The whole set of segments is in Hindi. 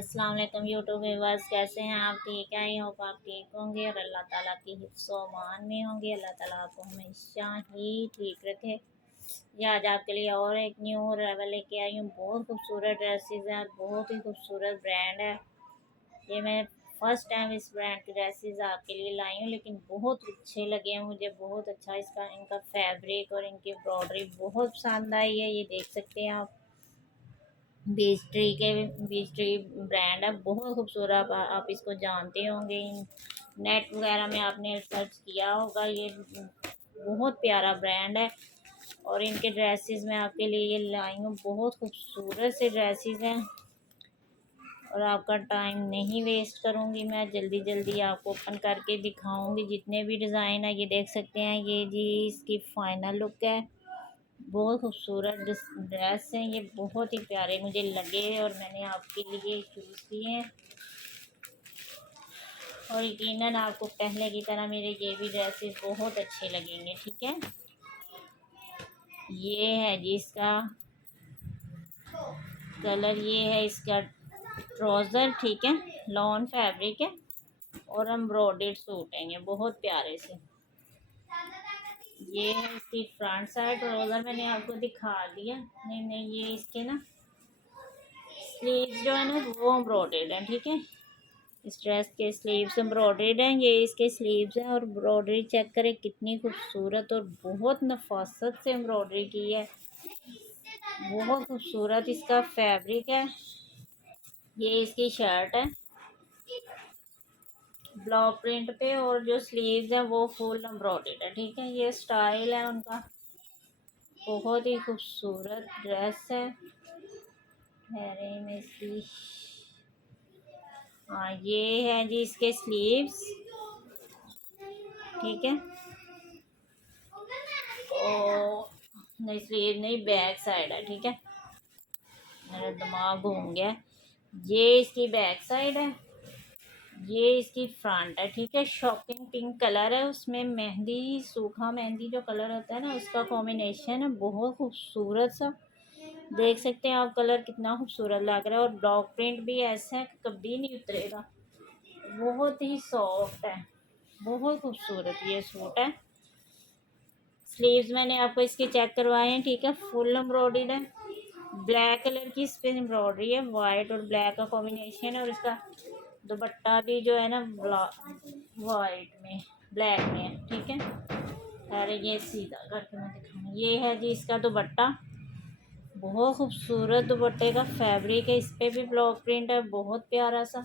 अस्सलाम वालेकुम यूट्यूब व्यूअर्स, कैसे हैं आप? ठीक है, आई होप आप ठीक होंगे और अल्लाह ताला की हिफ्ज़ व अमान में होंगे। अल्लाह ताला आपको हमेशा ही ठीक रखे। ये आज आपके लिए और एक न्यू रेवल लेके आई हूँ। बहुत खूबसूरत ड्रेसेस हैं, बहुत ही खूबसूरत ब्रांड है ये। मैं फ़र्स्ट टाइम इस ब्रांड की ड्रेसेस आपके लिए लाई हूँ, लेकिन बहुत अच्छे लगे हैं मुझे। बहुत अच्छा इसका इनका फैब्रिक और इनकी एम्ब्रॉयडरी बहुत पसंद आई है। ये देख सकते हैं आप, बीच ट्री ब्रांड है, बहुत खूबसूरत। आप इसको जानते होंगे, नेट वगैरह में आपने सर्च किया होगा। ये बहुत प्यारा ब्रांड है और इनके ड्रेसेस मैं आपके लिए ये लाई हूँ। बहुत खूबसूरत से ड्रेसेस हैं और आपका टाइम नहीं वेस्ट करूँगी, मैं जल्दी जल्दी आपको ओपन करके दिखाऊंगी जितने भी डिज़ाइन है। ये देख सकते हैं, ये जी इसकी फाइनल लुक है। बहुत खूबसूरत ड्रेस हैं ये, बहुत ही प्यारे मुझे लगे और मैंने आपके लिए चूज़ किए हैं। और यकीनन आपको पहले की तरह मेरे ये भी ड्रेसेस बहुत अच्छे लगेंगे। ठीक है, ये है जी इसका कलर, ये है इसका ट्राउज़र। ठीक है, लॉन फैब्रिक है और एम्ब्रॉयडर्ड सूट है ये, बहुत प्यारे से। ये है इसकी फ्रंट साइड ट्राउज़र, मैंने आपको दिखा दिया। नहीं नहीं, ये इसके ना स्लीव्स जो है ना वो एम्ब्रॉयडर्ड है। ठीक है, इस ड्रेस के स्लीव्स एम्ब्रॉयडर्ड हैं। ये इसके स्लीव्स हैं और एम्ब्रॉयडरी चेक करें कितनी खूबसूरत और बहुत नफासत से एम्ब्रॉयडरी की है। बहुत खूबसूरत इसका फैब्रिक है। ये इसकी शर्ट है ब्लॉक प्रिंट पे और जो स्लीव्स हैं वो फुल एम्ब्रॉयडर्ड है। ठीक है, ये स्टाइल है उनका, बहुत ही खूबसूरत ड्रेस है। है में इसकी, हाँ ये है जी इसके स्लीव्स। ठीक है, और नहीं स्लीव नहीं, बैक साइड है। ठीक है, मेरा दिमाग घूम गया। ये इसकी बैक साइड है, ये इसकी फ्रंट है। ठीक है, शॉकिंग पिंक कलर है, उसमें मेहंदी, सूखा मेहंदी जो कलर होता है ना उसका कॉम्बिनेशन है। बहुत खूबसूरत सा देख सकते हैं आप, कलर कितना खूबसूरत लग रहा है। और ब्लॉक प्रिंट भी ऐसा है कि कभी नहीं उतरेगा, बहुत ही सॉफ्ट है। बहुत खूबसूरत ये सूट है। स्लीव्स मैंने आपको इसके चेक करवाए हैं। ठीक है, फुल एम्ब्रॉयडरी है, ब्लैक कलर की इस पर एम्ब्रॉयडरी है, वाइट और ब्लैक का कॉम्बिनेशन है। और इसका दुपट्टा भी जो है ना वाइट में ब्लैक में है। ठीक है, अरे ये सीधा करके मैं दिखाऊँ, ये है जी इसका दुपट्टा। बहुत खूबसूरत दुपट्टे का फैब्रिक है, इस पे भी ब्लॉक प्रिंट है, बहुत प्यारा सा।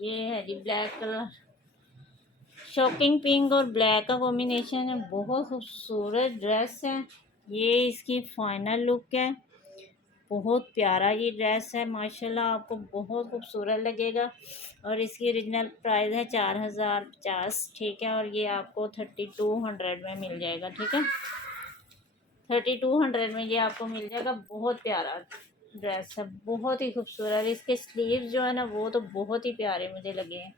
ये है जी ब्लैक कलर, शॉकिंग पिंक और ब्लैक का कॉम्बिनेशन है। बहुत खूबसूरत ड्रेस है, ये इसकी फाइनल लुक है। बहुत प्यारा ये ड्रेस है माशाल्लाह, आपको बहुत खूबसूरत लगेगा। और इसकी ओरिजिनल प्राइस है 4050। ठीक है, और ये आपको 3200 में मिल जाएगा। ठीक है, 3200 में ये आपको मिल जाएगा। बहुत प्यारा ड्रेस है, बहुत ही खूबसूरत। इसके स्लीव्स जो है ना वो तो बहुत ही प्यारे मुझे लगे हैं।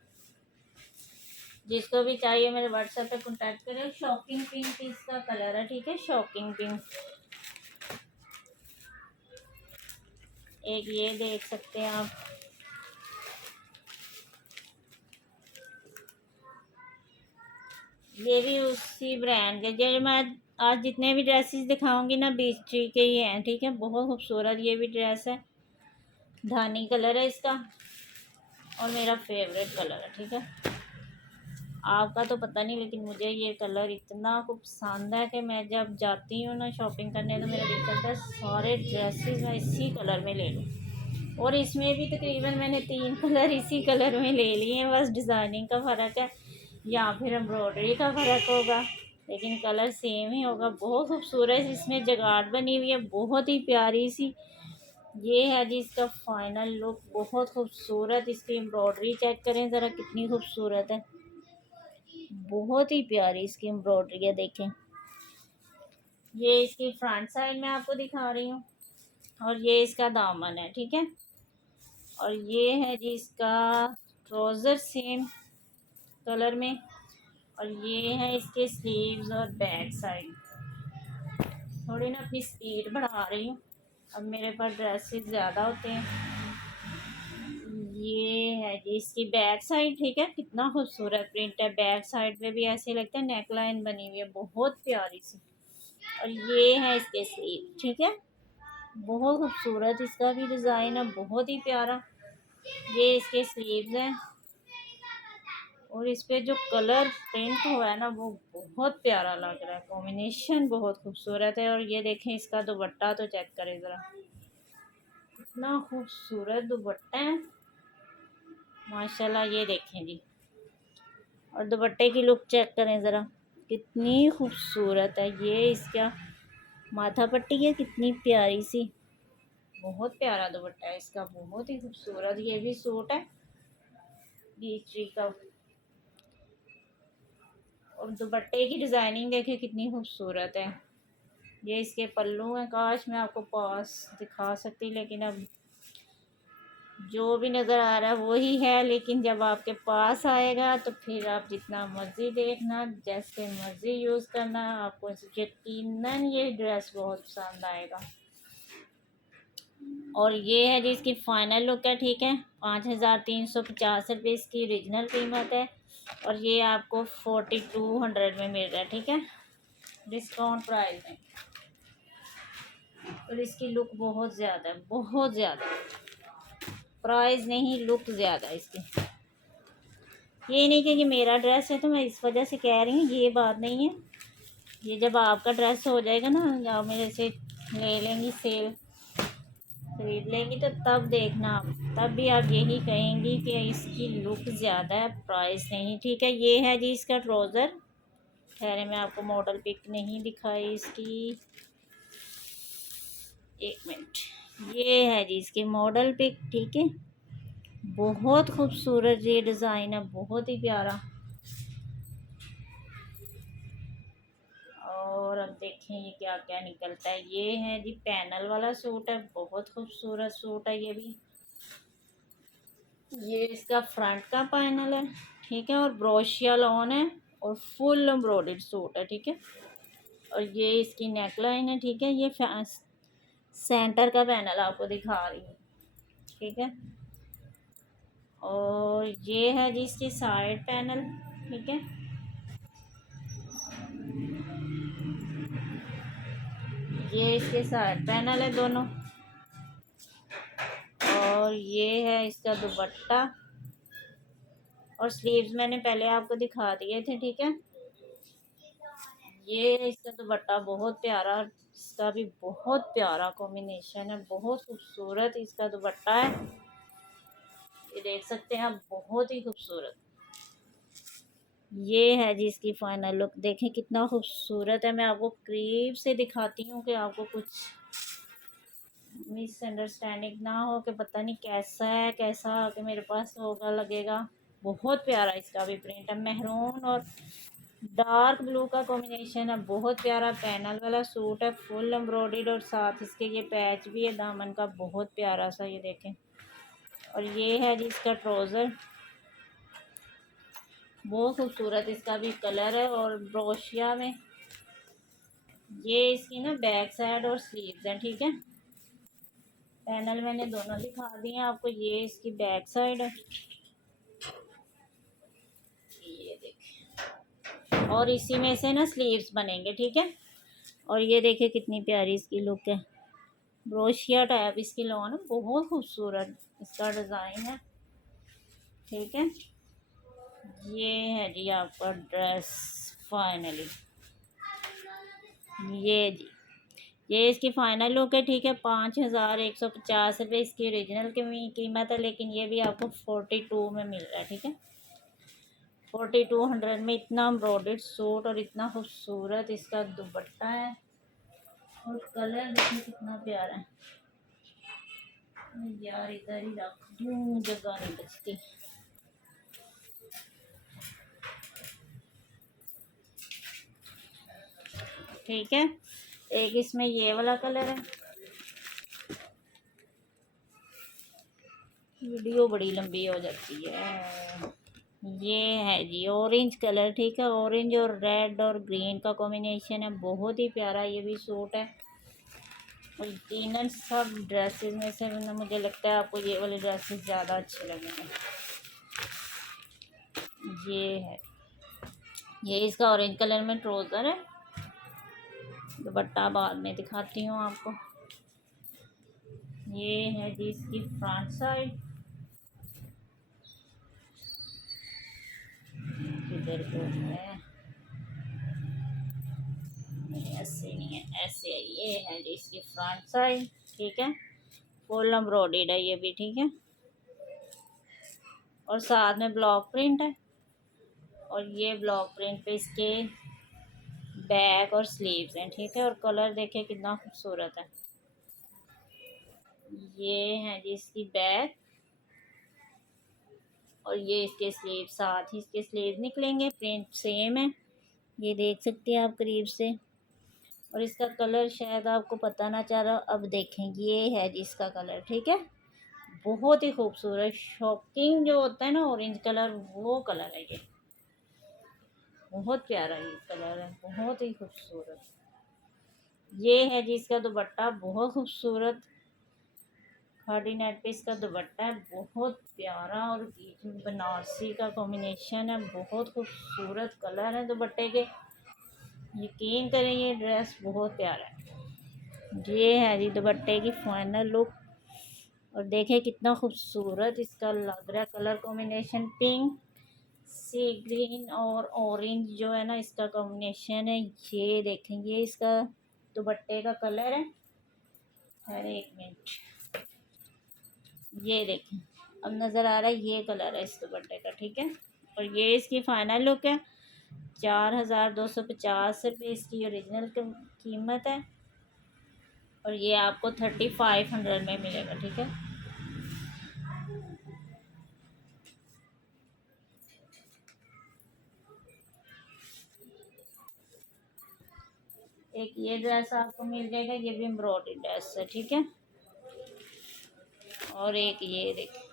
जिसको भी चाहिए मेरे व्हाट्सएप पे कांटेक्ट करें। शॉकिंग पिंक इसका कलर है। ठीक है, शॉकिंग पिंक। एक ये देख सकते हैं आप, ये भी उसी ब्रांड के। जो मैं आज जितने भी ड्रेसेस दिखाऊंगी ना बीच ट्री के ही हैं। ठीक है, बहुत खूबसूरत ये भी ड्रेस है, धानी कलर है इसका और मेरा फेवरेट कलर है। ठीक है, आपका तो पता नहीं, लेकिन मुझे ये कलर इतना खूब पसंद है कि मैं जब जाती हूँ ना शॉपिंग करने तो मेरा दिल करता है सारे ड्रेसेस मैं इसी कलर में ले लूँ। और इसमें भी तकरीबन मैंने 3 कलर इसी कलर में ले लिए हैं, बस डिज़ाइनिंग का फ़र्क है या फिर एम्ब्रॉयडरी का फ़र्क होगा, लेकिन कलर सेम ही होगा। बहुत खूबसूरत इसमें जगाड़ बनी हुई है, बहुत ही प्यारी सी। ये है जी इसका फाइनल लुक, बहुत खूबसूरत। इसकी एम्ब्रॉयडरी चेक करें ज़रा कितनी खूबसूरत है, बहुत ही प्यारी इसकी एम्ब्रॉयडरी है। देखें, ये इसकी फ्रंट साइड में आपको दिखा रही हूँ और ये इसका दामन है। ठीक है, और ये है जी इसका ट्राउज़र सेम कलर में, और ये है इसके स्लीव्स और बैक साइड। थोड़ी ना अपनी स्पीड बढ़ा रही हूँ, अब मेरे पास ड्रेसेस ज़्यादा होते हैं ये है जी इसकी बैक साइड, ठीक है। कितना खूबसूरत प्रिंट है, बैक साइड में भी ऐसे लगता है नेक लाइन बनी हुई है बहुत प्यारी सी। और ये है इसके स्लीव, ठीक है। बहुत खूबसूरत इसका भी डिज़ाइन है, बहुत ही प्यारा। ये इसके स्लीव्स हैं और इस पे जो कलर प्रिंट हुआ है ना वो बहुत प्यारा लग रहा है, कॉम्बिनेशन बहुत खूबसूरत है। और ये देखें इसका दुपट्टा तो चेक करें ज़रा, इतना खूबसूरत दुपट्टा है माशाल्लाह। ये देखें जी, और दुपट्टे की लुक चेक करें ज़रा, कितनी खूबसूरत है। ये इसका माथा पट्टी है कितनी प्यारी सी, बहुत प्यारा दुपट्टा है इसका, बहुत ही खूबसूरत। ये भी सूट है डी3 का। और दुपट्टे की डिज़ाइनिंग देखिए कितनी खूबसूरत है। ये इसके पल्लू हैं, काश मैं आपको पास दिखा सकती, लेकिन अब जो भी नज़र आ रहा है वही है। लेकिन जब आपके पास आएगा तो फिर आप जितना मर्ज़ी देखना, जैसे मर्ज़ी यूज़ करना, आपको यकीनन ये ड्रेस बहुत पसंद आएगा। और ये है जी इसकी फ़ाइनल लुक है, ठीक है। 5350 रुपये इसकी ओरिजिनल कीमत है और ये आपको 4200 में मिल रहा है, ठीक है, डिस्काउंट प्राइस में। और इसकी लुक बहुत ज़्यादा है, बहुत ज़्यादा, प्राइस नहीं लुक ज़्यादा इसकी। ये नहीं कि ये मेरा ड्रेस है तो मैं इस वजह से कह रही हूँ, ये बात नहीं है। ये जब आपका ड्रेस हो जाएगा ना, आप मेरे से ले लेंगी, सेल खरीद लेंगी, तो तब देखना आप, तब भी आप यही कहेंगी कि इसकी लुक ज़्यादा है, प्राइस नहीं, ठीक है। ये है जी इसका ट्राउज़र, ठहरे मैं आपको मॉडल पिक नहीं दिखाई इसकी, एक मिनट। ये है जी इसकी मॉडल पिक, ठीक है। बहुत खूबसूरत ये डिज़ाइन है, बहुत ही प्यारा। और अब देखें ये क्या क्या निकलता है। ये है जी पैनल वाला सूट है, बहुत खूबसूरत सूट है ये भी। ये इसका फ्रंट का पैनल है, ठीक है, और ब्रोशिया लॉन है और फुल एम्ब्रॉयडर्ड सूट है, ठीक है। और ये इसकी नेकलाइन है, ठीक है। ये सेंटर का पैनल आपको दिखा रही हूँ, ठीक है। और ये है जी इसकी साइड पैनल, ठीक है। ये इसके साइड पैनल है दोनों। और ये है इसका दुपट्टा और स्लीव्स मैंने पहले आपको दिखा दिए थे, ठीक है। ये इसका दुपट्टा बहुत प्यारा, इसका भी बहुत प्यारा कॉम्बिनेशन है, बहुत खूबसूरत इसका दुपट्टा है। ये देख सकते हैं आप, बहुत ही खूबसूरत। ये है जी इसकी फाइनल लुक, देखें कितना खूबसूरत है। मैं आपको करीब से दिखाती हूँ कि आपको कुछ मिसअंडरस्टैंडिंग ना हो कि पता नहीं कैसा है, कैसा कि मेरे पास होगा लगेगा। बहुत प्यारा इसका भी प्रिंट है, मेहरून और डार्क ब्लू का कॉम्बिनेशन है, बहुत प्यारा। पैनल वाला सूट है, फुल एम्ब्रॉयडर्ड और साथ इसके ये पैच भी है दामन का, बहुत प्यारा सा, ये देखें। और ये है जी इसका ट्राउज़र, बहुत खूबसूरत इसका भी कलर है और ब्रोशिया में। ये इसकी ना बैक साइड और स्लीव्स हैं, ठीक है। पैनल मैंने दोनों दिखा दिए हैं आपको। ये इसकी बैक साइड है, ये देखिए, और इसी में से ना स्लीव्स बनेंगे, ठीक है। और ये देखिए कितनी प्यारी इसकी लुक है, ब्रोशिया टाइप इसकी लॉन है, बहुत खूबसूरत इसका डिज़ाइन है, ठीक है। ये है जी आपका ड्रेस फाइनली, ये जी ये इसकी फ़ाइनल लुक है, ठीक है। 5150 रुपये इसकी ओरिजिनल की कीमत है, लेकिन ये भी आपको 42 में मिल रहा है, ठीक है। 4200 में इतना एम्ब्रॉयडर्ड सूट और इतना खूबसूरत इसका दुपट्टा है और कलर देखिए कितना प्यारा है। यार इधर ही रख दूँ, जगह नहीं बचती। ठीक है, एक इसमें ये वाला कलर है। वीडियो बड़ी लंबी हो जाती है। ये है जी ऑरेंज कलर, ठीक है। ऑरेंज और रेड और ग्रीन का कॉम्बिनेशन है, बहुत ही प्यारा ये भी सूट है। और यकीनन सब ड्रेसेस में से मुझे लगता है आपको ये वाले ड्रेसेस ज़्यादा अच्छे लगेंगे। ये है, ये इसका ऑरेंज कलर में ट्राउज़र है। दुपट्टा बाद में दिखाती हूँ आपको। ये है जी इसकी फ्रंट साइड। किधर को है, ऐसे नहीं है, ऐसे है। ये है जी इसकी फ्रंट साइड, ठीक है। फुल एम्ब्रॉयडर्ड है ये भी, ठीक है। और साथ में ब्लॉक प्रिंट है। और ये ब्लॉक प्रिंट पे इसके बैक और स्लीव्स हैं, ठीक है। और कलर देखें कितना खूबसूरत है। ये है जी इसकी बैक और ये इसके स्लीव, साथ ही इसके स्लीव निकलेंगे। प्रिंट सेम है, ये देख सकते हैं आप करीब से। और इसका कलर शायद आपको पता ना चल रहा, अब देखें। ये है जी इसका कलर, ठीक है। बहुत ही खूबसूरत, शॉकिंग जो होता है ना ऑरेंज कलर, वो कलर है ये। बहुत प्यारा ये कलर है, बहुत ही खूबसूरत। ये है जी इसका दुपट्टा, बहुत खूबसूरत खादी नेट पे इसका दुपट्टा है, बहुत प्यारा। और बीच में बनारसी का कॉम्बिनेशन है, बहुत खूबसूरत कलर है दुपट्टे के। यकीन करें ये ड्रेस बहुत प्यारा है। ये है जी दुपट्टे की फाइनल लुक। और देखें कितना खूबसूरत इसका लग रहा है कलर कॉम्बिनेशन। पिंक, सी ग्रीन और ऑरेंज जो है ना इसका कॉम्बिनेशन है। ये देखें, ये इसका दुपट्टे का कलर है। अरे एक मिनट, ये देखें, अब नज़र आ रहा है, ये कलर है इस दुपट्टे का, ठीक है। और ये इसकी फाइनल लुक है। 4250 रुपये इसकी ओरिजिनल कीमत है। और ये आपको 3500 में मिलेगा, ठीक है। एक ये ड्रेस आपको मिल जाएगा, ये भी एम्ब्रॉयडरी ड्रेस है, ठीक है। और एक ये देखिए,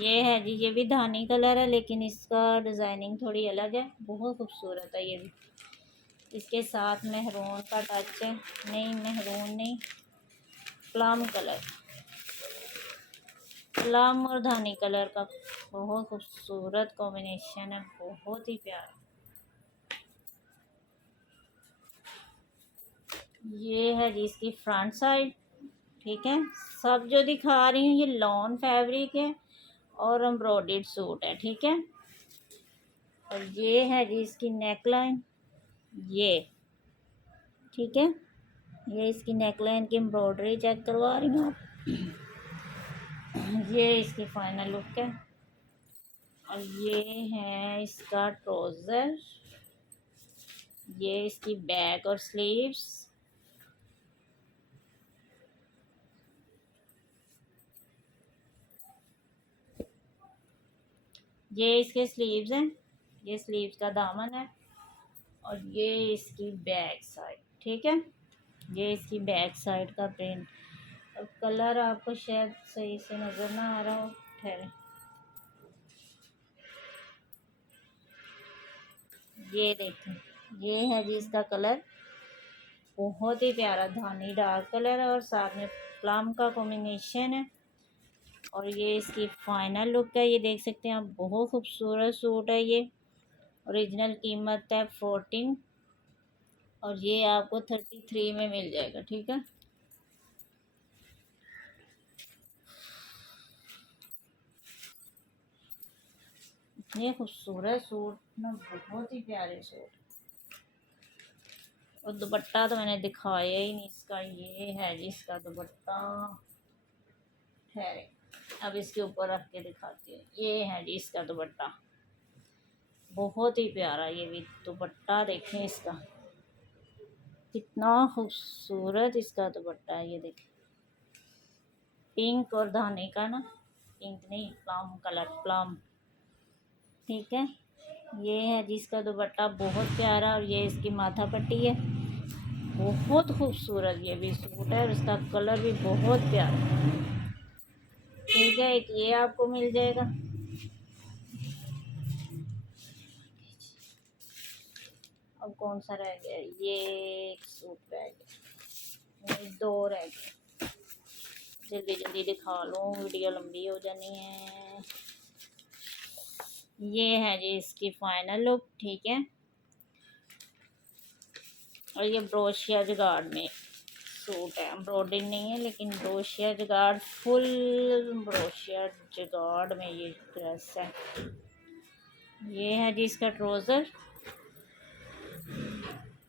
ये है जी, ये भी धानी कलर है लेकिन इसका डिज़ाइनिंग थोड़ी अलग है, बहुत खूबसूरत है ये भी। इसके साथ मेहरून का टच है, नहीं मेहरून नहीं, प्लम कलर, प्लम और धानी कलर का बहुत खूबसूरत कॉम्बिनेशन है, बहुत ही प्यारा। ये है जी इसकी फ्रंट साइड, ठीक है। सब जो दिखा रही हूँ ये लॉन फैब्रिक है और एम्ब्रॉयडर्ड सूट है, ठीक है। और ये है जी इसकी नेक लाइन, ये ठीक है। ये इसकी नेक लाइन की एम्ब्रॉयडरी चेक करवा रही हूँ आप। ये इसकी फाइनल लुक है। और ये है इसका ट्राउज़र, ये इसकी बैक और स्लीव्स। ये इसके स्लीव्स हैं, ये स्लीव्स का दामन है। और ये इसकी बैक साइड, ठीक है। ये इसकी बैक साइड का प्रिंट। और कलर आपको शायद सही से नज़र ना आ रहा हो, ठहरे, ये देखें, ये है जी इसका कलर, बहुत ही प्यारा धानी डार्क कलर है और साथ में प्लम का कॉम्बिनेशन है। और ये इसकी फाइनल लुक है, ये देख सकते हैं आप, बहुत खूबसूरत सूट है ये। ओरिजिनल कीमत है 14 और ये आपको 33 में मिल जाएगा, ठीक है। इतने खूबसूरत सूट ना, बहुत ही प्यारे सूट। और दुपट्टा तो मैंने दिखाया ही नहीं इसका, ये है जी इसका दुपट्टा, ठहरे अब इसके ऊपर रख के दिखाती हूँ। ये है जी इसका दुपट्टा, बहुत ही प्यारा ये भी दुपट्टा, देखें इसका कितना खूबसूरत इसका दुपट्टा है। ये देखें, पिंक और धाने का ना, पिंक नहीं प्लम कलर, प्लम, ठीक है। ये है जिसका दुपट्टा बहुत प्यारा। और ये इसकी माथा पट्टी है, बहुत खूबसूरत ये भी सूट है और इसका कलर भी बहुत प्यारा, ठीक है। एक ये आपको मिल जाएगा। अब कौन सा रह गया, ये एक सूट रह गया, नहीं दो रह गए। जल्दी जल्दी दिखा लो, वीडियो लंबी हो जानी है। ये है जी इसकी फाइनल लुक, ठीक है। और ये ब्रोशिया जुगाड़ में सूट है, एम्ब्रॉयडरी नहीं है लेकिन ब्रोशिया जुगाड़, फुल ब्रोशिया जुगाड़ में ये ड्रेस है। ये है जी इसका ट्राउज़र,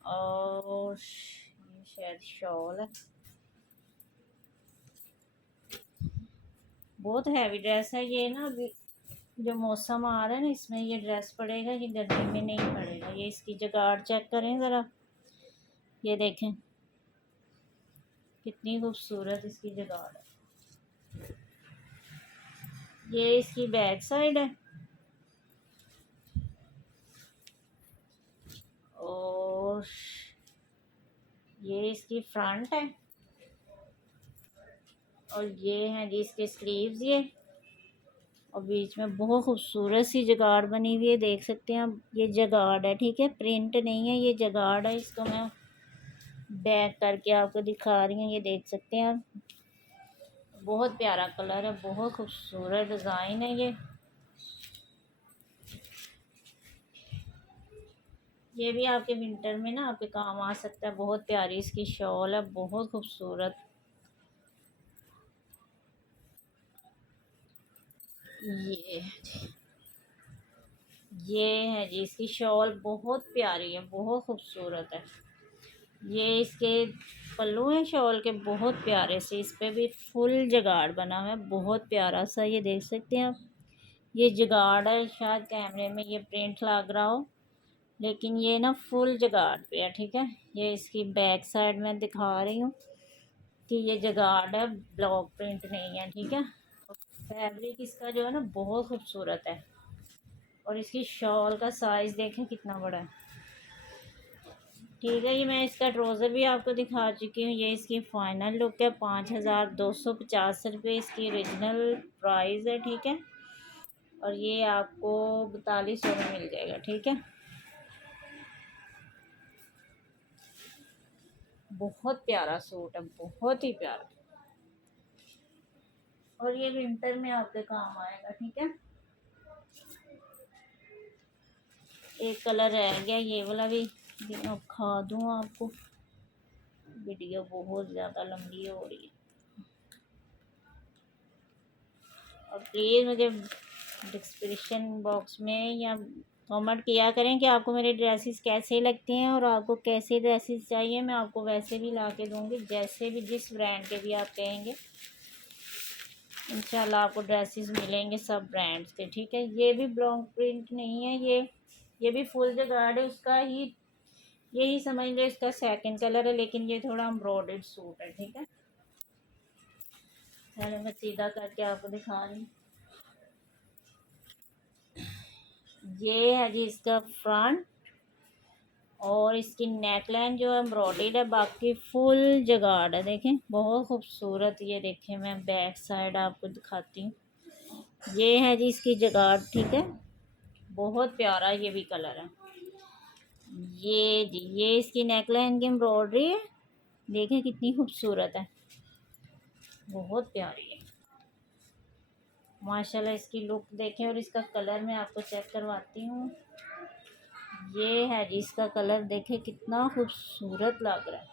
और ये शायद शॉल है। बहुत हैवी ड्रेस है ये ना, अभी जो मौसम आ रहा है ना इसमें ये ड्रेस पड़ेगा, ये गर्मी में नहीं पड़ेगा। ये इसकी जुगाड़ चेक करें ज़रा, ये देखें कितनी खूबसूरत इसकी जुगाड़ है। ये इसकी बैक साइड है, और ये इसकी फ्रंट है, और ये हैं जी इसके स्लीव्स ये, और बीच में बहुत खूबसूरत सी जगाड़ बनी हुई है, देख सकते हैं आप। ये जगाड़ है, ठीक है, प्रिंट नहीं है, ये जगाड़ है। इसको मैं बैक करके आपको दिखा रही हूँ, ये देख सकते हैं आप। बहुत प्यारा कलर है, बहुत खूबसूरत डिज़ाइन है ये भी आपके विंटर में ना आपके काम आ सकता है। बहुत प्यारी इसकी शॉल है, बहुत खूबसूरत। ये है जी इसकी शॉल, बहुत प्यारी है, बहुत खूबसूरत है। ये इसके पल्लू हैं शॉल के, बहुत प्यारे से। इस पे भी फुल जगाड़ बना हुआ है, बहुत प्यारा सा, ये देख सकते हैं आप। ये जगाड़ है, शायद कैमरे में ये प्रिंट लग रहा हो, लेकिन ये ना फुल जगाड़ पे है, ठीक है। ये इसकी बैक साइड में दिखा रही हूँ कि ये जगाड़ है, ब्लॉक प्रिंट नहीं है, ठीक है। फैब्रिक इसका जो है ना बहुत खूबसूरत है, और इसकी शॉल का साइज़ देखें कितना बड़ा है, ठीक है। ये मैं इसका ट्राउज़र भी आपको दिखा चुकी हूँ। ये इसकी फ़ाइनल लुक है। 5250 इसकी ओरिजिनल प्राइस है, ठीक है। और ये आपको 4200 में मिल जाएगा, ठीक है। बहुत प्यारा सूट है, बहुत ही प्यारा, और ये विंटर में आपके काम आएगा, ठीक है। एक कलर रह गया, ये वाला भी खा दूँ आपको, वीडियो बहुत ज़्यादा लंबी हो रही है। और प्लीज़ मुझे डिस्क्रिप्शन बॉक्स में या कमेंट किया करें कि आपको मेरे ड्रेसेस कैसे लगते हैं, और आपको कैसे ड्रेसेस चाहिए। मैं आपको वैसे भी ला के दूँगी, जैसे भी जिस ब्रांड के भी आप कहेंगे इंशाल्लाह आपको ड्रेसेस मिलेंगे सब ब्रांड्स के, ठीक है। ये भी ब्लॉक प्रिंट नहीं है, ये भी फुल जगाड़ है उसका ही, यही समझ लो इसका सेकंड कलर है, लेकिन ये थोड़ा एम्ब्रॉयडर्ड सूट है, ठीक है। चलो मैं सीधा करके आपको दिखा रही हूँ। ये है जी इसका फ्रंट, और इसकी नेकलाइन जो है एम्ब्रॉयडर्ड है, बाकी फुल जगाड़ है, देखें बहुत खूबसूरत। ये देखें, मैं बैक साइड आपको दिखाती हूँ। ये है जी इसकी जगाड़, ठीक है, बहुत प्यारा ये भी कलर है। ये जी ये इसकी नेकलाइन की एम्ब्रॉयडरी है, देखें कितनी खूबसूरत है, बहुत प्यारी है माशाल्लाह। इसकी लुक देखें, और इसका कलर मैं आपको चेक करवाती हूँ। ये है जी इसका कलर, देखें कितना खूबसूरत लग रहा है,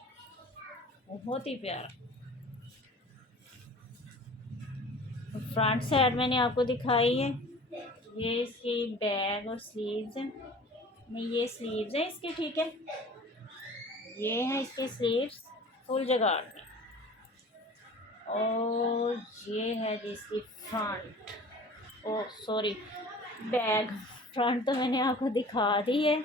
बहुत ही प्यारा। फ्रंट साइड मैंने आपको दिखाई है। ये इसकी बैग और स्लीव्स हैं, नहीं ये स्लीव्स हैं इसके, ठीक है। ये है इसके स्लीव्स फुल जगाड़ में, और ये है जी इसकी फ्रंट, ओ सॉरी बैग। फ्रंट तो मैंने आपको दिखा दी है।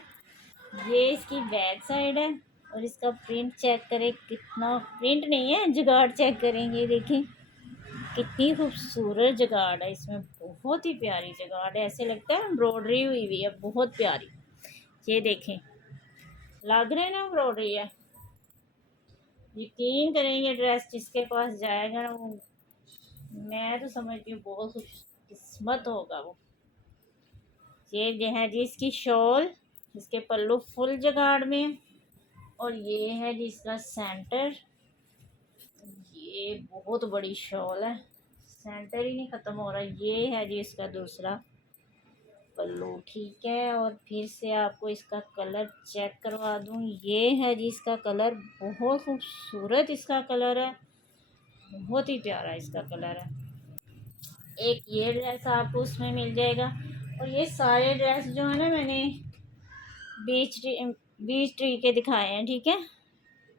ये इसकी बैक साइड है, और इसका प्रिंट चेक करें, कितना प्रिंट नहीं है, जुगाड़ चेक करेंगे, देखें कितनी खूबसूरत जुगाड़ है इसमें, बहुत ही प्यारी जुगाड़ है, ऐसे लगता है एम्ब्रॉयडरी हुई हुई है, बहुत प्यारी। ये देखें, लग रहे हैं ना एम्ब्रॉयडरी है। यकीन करें ये ड्रेस जिसके पास जाएगा ना, वो मैं तो समझती हूँ बहुत किस्मत होगा वो। ये है जी इसकी शॉल, इसके पल्लू फुल जगाड़ में। और ये है जी इसका सेंटर। ये बहुत बड़ी शॉल है, सेंटर ही नहीं ख़त्म हो रहा। ये है जी इसका दूसरा पल्लू, ठीक है। और फिर से आपको इसका कलर चेक करवा दूँ। ये है जी इसका कलर, बहुत खूबसूरत इसका कलर है, बहुत ही प्यारा इसका कलर है। एक ये ड्रेस आपको उसमें मिल जाएगा। और ये सारे ड्रेस जो है ना मैंने बीच ट्री के दिखाए हैं, ठीक है।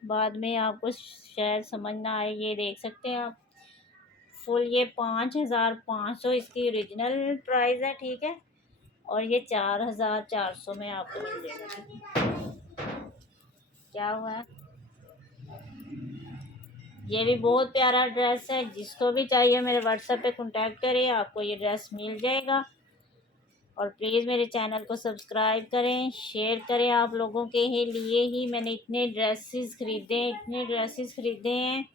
बाद में आपको शायद समझ ना आए, ये देख सकते हैं आप। फुल ये 5500 इसकी ओरिजिनल प्राइस है, ठीक है। और ये 4400 में आपको मिल जाएगा, ठीक है। क्या हुआ है, ये भी बहुत प्यारा ड्रेस है। जिसको भी चाहिए मेरे व्हाट्सएप पे कांटेक्ट करें, आपको ये ड्रेस मिल जाएगा। और प्लीज़ मेरे चैनल को सब्सक्राइब करें, शेयर करें। आप लोगों के लिए ही मैंने इतने ड्रेसेस ख़रीदे हैं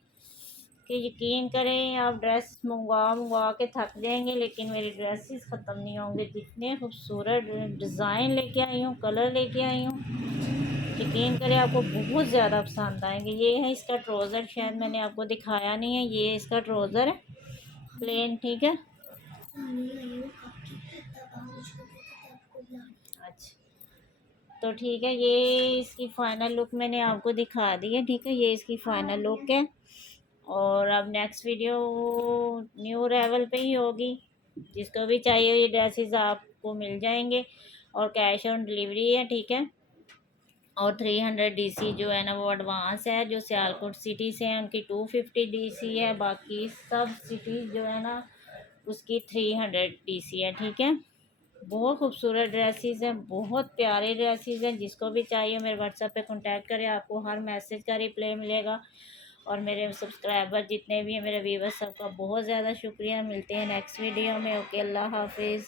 कि यकीन करें, आप ड्रेस मंगवा के थक जाएंगे, लेकिन मेरे ड्रेसेस ख़त्म नहीं होंगे। जितने खूबसूरत डिज़ाइन लेके आई हूँ, कलर लेके आई हूँ, यकीन करें आपको बहुत ज़्यादा पसंद आएंगे। ये है इसका ट्राउज़र, शायद मैंने आपको दिखाया नहीं है। ये इसका ट्राउज़र है प्लेन, ठीक है। अच्छा, तो ठीक है, ये इसकी फ़ाइनल लुक मैंने आपको दिखा दी है, ठीक है। ये इसकी फ़ाइनल लुक है। और अब नेक्स्ट वीडियो न्यू अराइवल पे ही होगी। जिसको भी चाहिए ये ड्रेसेस आपको मिल जाएंगे। और कैश ऑन डिलीवरी है, ठीक है। और 300 डीसी जो है ना वो एडवांस है। जो सियालकोट सिटी से हैं उनकी 250 डीसी है। बाकी सब सिटीज़ जो है ना उसकी 300 डीसी है, ठीक है। बहुत खूबसूरत ड्रेसेस हैं, बहुत प्यारे ड्रेसेस हैं। जिसको भी चाहिए मेरे व्हाट्सएप पे कांटेक्ट करें, आपको हर मैसेज का रिप्लाई मिलेगा। और मेरे सब्सक्राइबर जितने भी हैं, मेरे व्यूवर्स, सबका बहुत ज़्यादा शुक्रिया। मिलते हैं नेक्स्ट वीडियो में। ओके, अल्लाह हाफिज़।